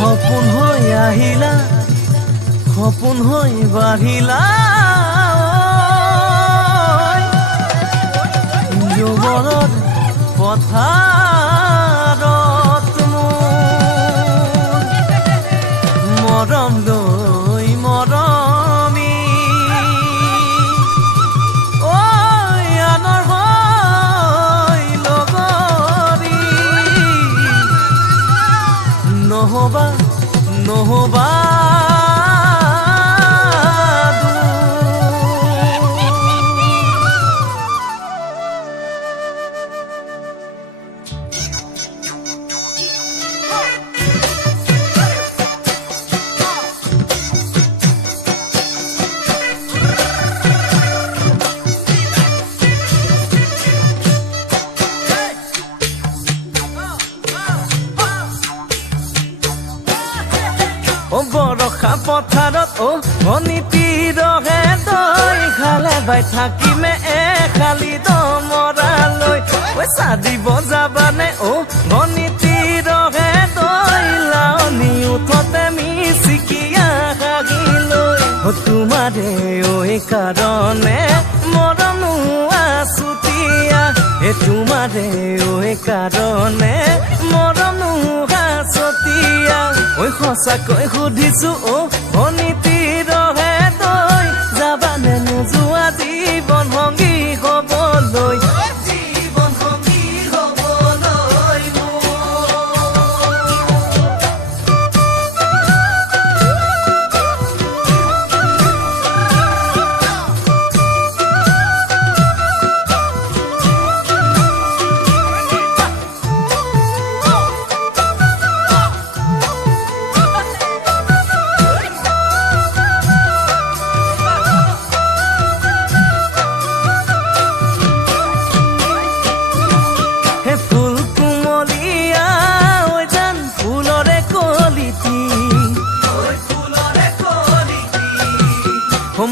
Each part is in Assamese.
সপোন হৈ আহিলা সপোন হৈ বাঢ়িলা যৌৱনত পথাৰত মৰম লৈ মৰমি আনৰ হৈ লগৰী নহবা নহবা বৰষা পথাৰত অনিতি ৰহে তই খালে বাই থাকিমে খালি দমৰালৈ পইচা দিব যাবানে অনিতি ৰহে তই লাৱনি উঠতে মিচিকিয়া হাগিলৈ তোমাৰে কাৰণে মৰম আছুতীয়া তোমাৰে কাৰণে মৰম আছতীয়া সঁচাকৈ সুধিছো অনিতি ৰহে তই যাবানে নোযোৱা জীৱন সংগী হবলৈ জীৱন সংগী হবলৈ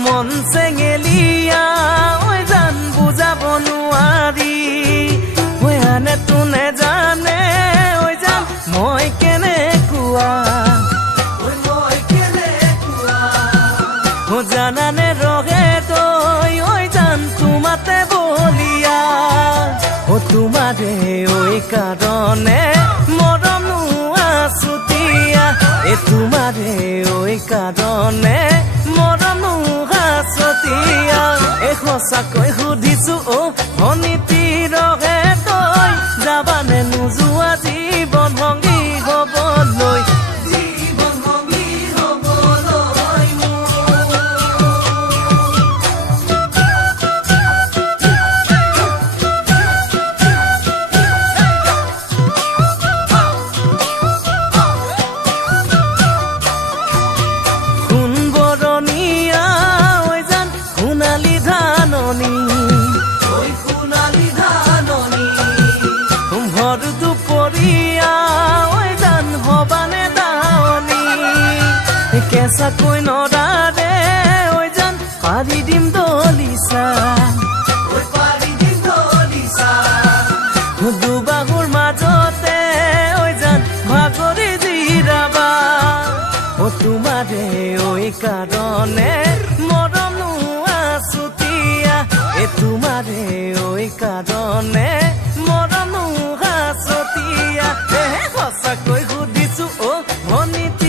মন চেঙেলিয়া জান বুজাব নোৱাৰি আনে তোনে জানে জান মই কেনেকুৱা জানানে ৰহে তই জান তোমাতে বলিয়া তোমাৰে কাৰণে মৰম আছুতীয়া তোমাৰে কাৰণে মৰম আছতীয়া সঁচাকৈ সুধিছো অনিতি ৰহে তই যাবানে নোযোৱা জীৱন সংগী হবলৈ জীৱন সংগী হবলৈ কেঁচাকৈ নৰাৰে জান পাৰি দিম দলিচা দুবাহুৰ মাজতে জান ভাগৰি জিৰাবা তোমাৰে কাৰণে মৰম আছুতীয়া তোমাৰে কাৰণে মৰম আছতীয়া সঁচাকৈ সুধিছো অনিতি